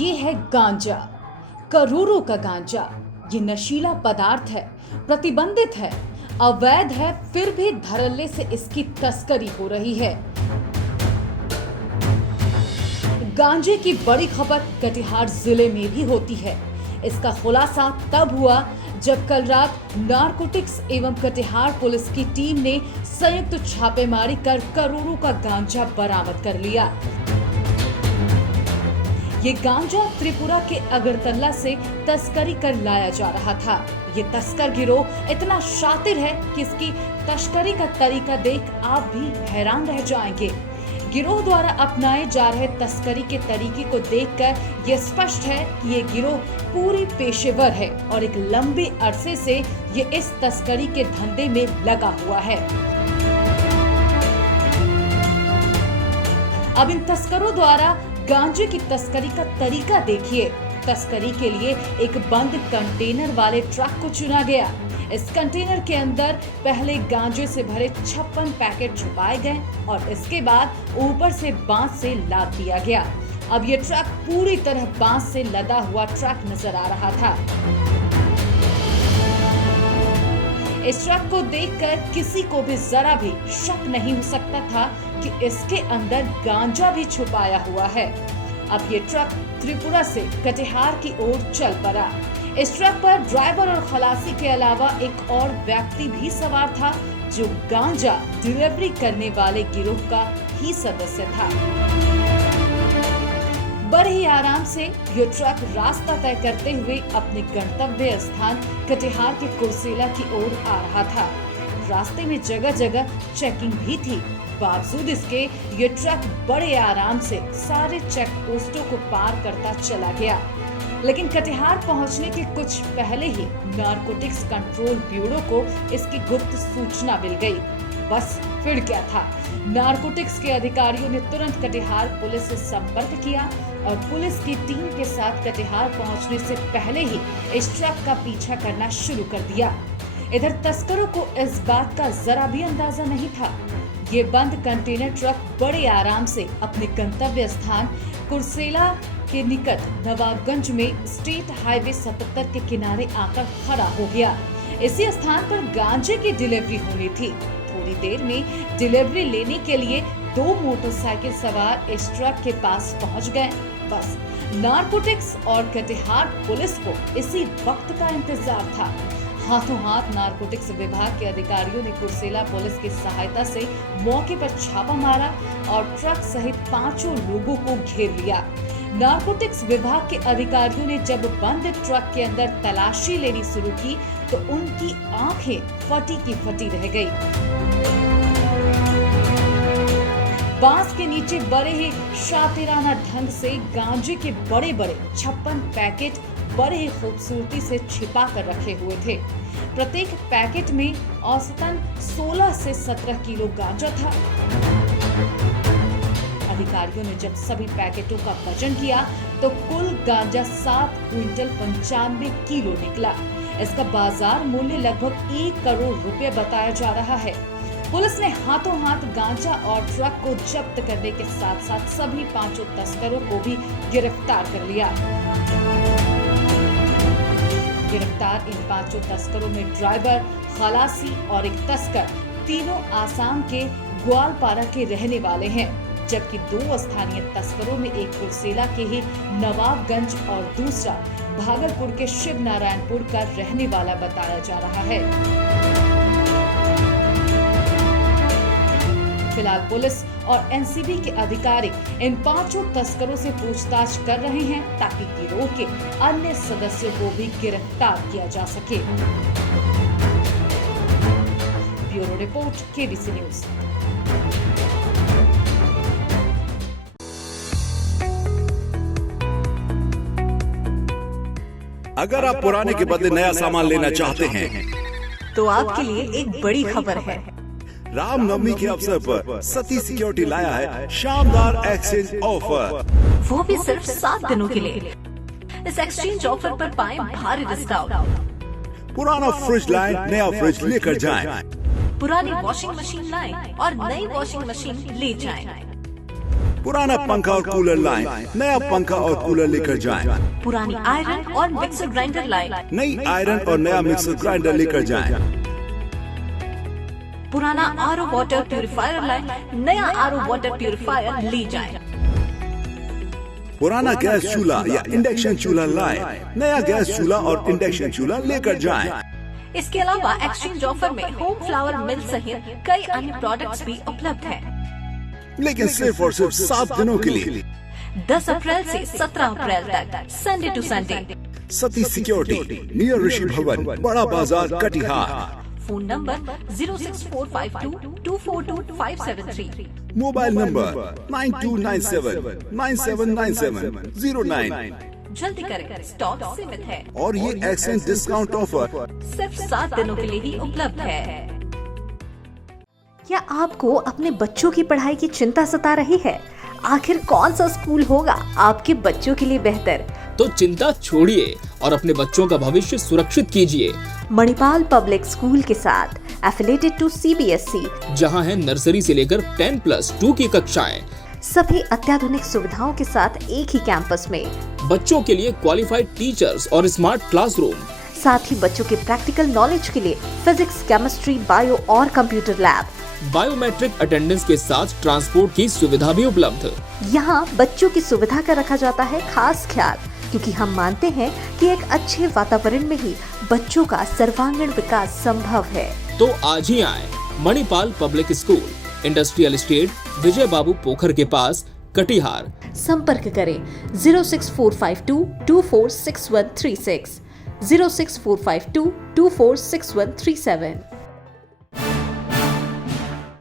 ये है गांजा, करोड़ों का गांजा। ये नशीला पदार्थ है, प्रतिबंधित है, अवैध है, फिर भी धड़ल्ले से इसकी तस्करी हो रही है। गांजे की बड़ी खपत कटिहार जिले में भी होती है। इसका खुलासा तब हुआ जब कल रात नारकोटिक्स एवं कटिहार पुलिस की टीम ने संयुक्त छापेमारी कर करोड़ों का गांजा बरामद कर लिया। ये गांजा त्रिपुरा के अगरतला से तस्करी कर लाया जा रहा था। ये तस्कर गिरोह इतना शातिर है कि इसकी तस्करी का तरीका देख आप भी हैरान रह जाएंगे। गिरोह द्वारा अपनाए जा रहे तस्करी के तरीके को देखकर ये स्पष्ट है कि ये गिरोह पूरी पेशेवर है और एक लंबे अरसे से ये इस तस्करी के धंधे में लगा हुआ है। अब इन तस्करों द्वारा गांजे की तस्करी का तरीका देखिए। तस्करी के लिए एक बंद कंटेनर वाले ट्रक को चुना गया। इस कंटेनर के अंदर पहले गांजे से भरे 56 पैकेट छुपाए गए और इसके बाद ऊपर से बांस से लाद दिया गया। अब ये ट्रक पूरी तरह बांस से लदा हुआ ट्रक नजर आ रहा था। इस ट्रक को देखकर किसी को भी जरा भी शक नहीं हो सकता था कि इसके अंदर गांजा भी छुपाया हुआ है। अब ये ट्रक त्रिपुरा से कटिहार की ओर चल पड़ा। इस ट्रक पर ड्राइवर और खलासी के अलावा एक और व्यक्ति भी सवार था जो गांजा डिलीवरी करने वाले गिरोह का ही सदस्य था। बड़े ही आराम से ये ट्रक रास्ता तय करते हुए अपने गंतव्य स्थान कटिहार के कुर्सेला की ओर आ रहा था। रास्ते में जगह जगह चेकिंग भी थी। बावजूद इसके ये ट्रक बड़े आराम से सारे चेक पोस्टों को पार करता चला गया। लेकिन कटिहार पहुंचने के कुछ पहले ही नारकोटिक्स कंट्रोल ब्यूरो को इसकी गुप्त सूचना मिल गई। बस फिर क्या था, नारकोटिक्स के अधिकारियों ने तुरंत कटिहार पुलिस से संपर्क किया और पुलिस की टीम के साथ कटिहार पहुंचने से पहले ही इस ट्रक का पीछा करना शुरू कर दिया। इधर तस्करों को इस बात का जरा भी अंदाजा नहीं था। ये बंद कंटेनर ट्रक बड़े आराम से अपने गंतव्य स्थान कुर्सेला के निकट नवाबगंज में स्टेट हाईवे 77 के किनारे आकर खड़ा हो गया। इसी स्थान पर गांजे की डिलीवरी होनी थी। थोड़ी देर में डिलीवरी लेने के लिए 2 मोटरसाइकिल सवार इस ट्रक के पास पहुंच गए। बस नारकोटिक्स और कटिहार पुलिस को इसी वक्त का इंतजार था। हाथों हाथ नारकोटिक्स विभाग के अधिकारियों ने कुर्सेला पुलिस की सहायता से मौके पर छापा मारा और ट्रक सहित 5 लोगों को घेर लिया। नारकोटिक्स विभाग के अधिकारियों ने जब बंद ट्रक के अंदर तलाशी लेनी शुरू की तो उनकी आंखें फटी की फटी रह गई। बांस के नीचे बड़े ही शातिराना ढंग से गांजे के बड़े बड़े 56 पैकेट बड़े ही खूबसूरती से छिपा कर रखे हुए थे। प्रत्येक पैकेट में औसतन 16 से 17 किलो गांजा था। अधिकारियों ने जब सभी पैकेटों का वजन किया तो कुल गांजा 7 क्विंटल 95 किलो निकला। इसका बाजार मूल्य लगभग 1 करोड़ रुपए बताया जा रहा है। पुलिस ने हाथों हाथ गांजा और ट्रक को जब्त करने के साथ साथ सभी 5 तस्करों को भी गिरफ्तार कर लिया। गिरफ्तार इन 5 तस्करों में ड्राइवर, खलासी और एक तस्कर तीनों आसाम के ग्वालपारा के रहने वाले हैं, जबकि 2 स्थानीय तस्करों में एक कुर्सेला के ही नवाबगंज और दूसरा भागलपुर के शिव नारायणपुर का रहने वाला बताया जा रहा है। फिलहाल पुलिस और एनसीबी के अधिकारी इन 5 तस्करों से पूछताछ कर रहे हैं ताकि गिरोह के अन्य सदस्यों को भी गिरफ्तार किया जा सके। Bureau report, KBC news. अगर आप पुराने के बदले नया सामान लेना चाहते हैं तो आपके लिए एक बड़ी खबर है। रामनवमी के अवसर पर सती सिक्योरिटी लाया है शानदार एक्सचेंज ऑफर, वो भी सिर्फ 7 दिनों के लिए। इस एक्सचेंज ऑफर पर पाएं भारी डिस्काउंट। पुराना फ्रिज लाएं, नया फ्रिज लेकर जाएं। पुरानी वॉशिंग मशीन लाएं और नई वॉशिंग मशीन ले जाएं। पुराना पंखा और कूलर लाएं, नया पंखा और कूलर लेकर जाएं। पुरानी आयरन और मिक्सर ग्राइंडर लाएं। नई आयरन और नया मिक्सर ग्राइंडर लेकर जाएं। पुराना आरओ वाटर प्यूरिफायर लाएं, नया आरओ वाटर प्यूरिफायर ले जाएं। पुराना गैस चूल्हा या इंडक्शन चूल्हा लाएं, नया गैस चूल्हा और इंडक्शन चूल्हा लेकर जाएं। इसके अलावा एक्सचेंज ऑफर में होम फ्लावर मिल सहित कई अन्य प्रोडक्ट्स भी उपलब्ध हैं। लेकिन सिर्फ और सिर्फ 7 दिनों के लिए। 10 अप्रैल से 17 अप्रैल तक, Sunday to Sunday. Sati security, near Rishi Bhawan, Bara Bazar, Katihar. Phone number 06452242573। Mobile number 9297979709। जल्दी करें, स्टॉक सीमित है और ये एक्सचेंज डिस्काउंट ऑफर सिर्फ 7 दिनों के लिए ही उपलब्ध है। क्या आपको अपने बच्चों की पढ़ाई की चिंता सता रही है? आखिर कौन सा स्कूल होगा आपके बच्चों के लिए बेहतर? तो चिंता छोड़िए और अपने बच्चों का भविष्य सुरक्षित कीजिए मणिपाल पब्लिक स्कूल के साथ, एफिलेटेड टू CBSE, जहां है नर्सरी से लेकर 10+2 की कक्षाएं। सभी अत्याधुनिक सुविधाओं के साथ एक ही कैंपस में। बच्चों के लिए क्वालिफाइड टीचर्स और स्मार्ट क्लासरूम। साथ ही बच्चों के प्रैक्टिकल नॉलेज के लिए फिजिक्स, केमिस्ट्री, बायो और कंप्यूटर लैब। बायोमेट्रिक अटेंडेंस के साथ ट्रांसपोर्ट की सुविधा भी उपलब्ध। यहाँ बच्चों की सुविधा का रखा जाता है खास ख्याल, क्योंकि हम मानते हैं कि एक अच्छे वातावरण में ही बच्चों का सर्वांगीण विकास संभव है। तो आज ही आए Manipal public school, industrial estate, Vijay Babu Pokhar के पास, कटिहार। संपर्क करें 06452246136, 06452246137।